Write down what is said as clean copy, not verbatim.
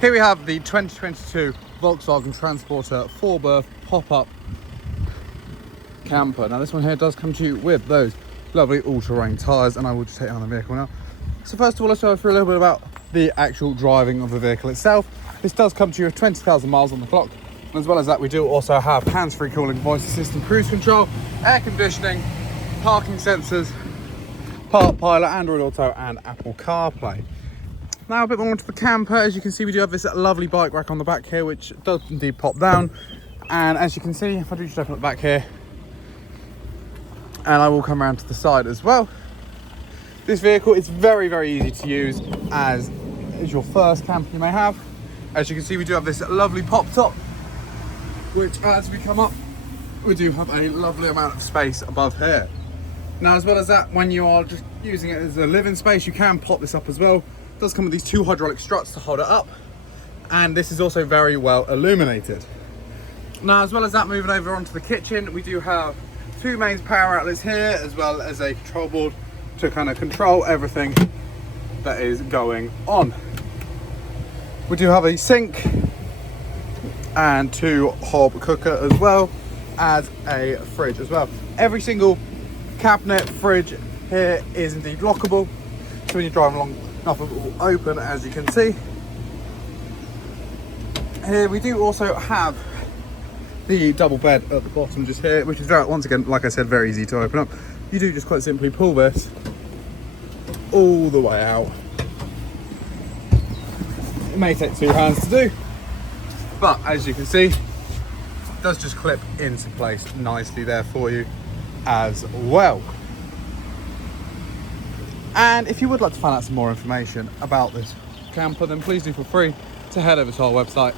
Here we have the 2022 Volkswagen Transporter 4-berth pop-up camper. Now this one here does come to you with those lovely all-terrain tyres, and I will just take on the vehicle now. So first of all, let's go through a little bit about the actual driving of the vehicle itself. This does come to you with 20,000 miles on the clock. And as well as that, we do also have hands-free cooling, voice assistant, cruise control, air conditioning, parking sensors, Park Pilot, Android Auto and Apple CarPlay. Now a bit more onto the camper. As you can see, we do have this lovely bike rack on the back here, which does indeed pop down. And as you can see, if I do just open up the back here, and I will come around to the side as well. This vehicle is very, very easy to use as is your first camper you may have. As you can see, we do have this lovely pop top, which as we come up, we do have a lovely amount of space above here. Now, as well as that, when you are just using it as a living space, you can pop this up as well. It does come with these 2 hydraulic struts to hold it up. And this is also very well illuminated. Now, as well as that, moving over onto the kitchen, we do have 2 mains power outlets here, as well as a control board to kind of control everything that is going on. We do have a sink and 2 hob cooker, as well as a fridge as well. Every single cabinet, fridge here is indeed lockable, so when you're driving along, nothing will open, as you can see. Here we do also have the double bed at the bottom just here, which is once again, like I said, very easy to open up. You do just quite simply pull this all the way out. It may take 2 hands to do, but as you can see, it does just clip into place nicely there for you as well. And if you would like to find out some more information about this camper, then please do feel free to head over to our website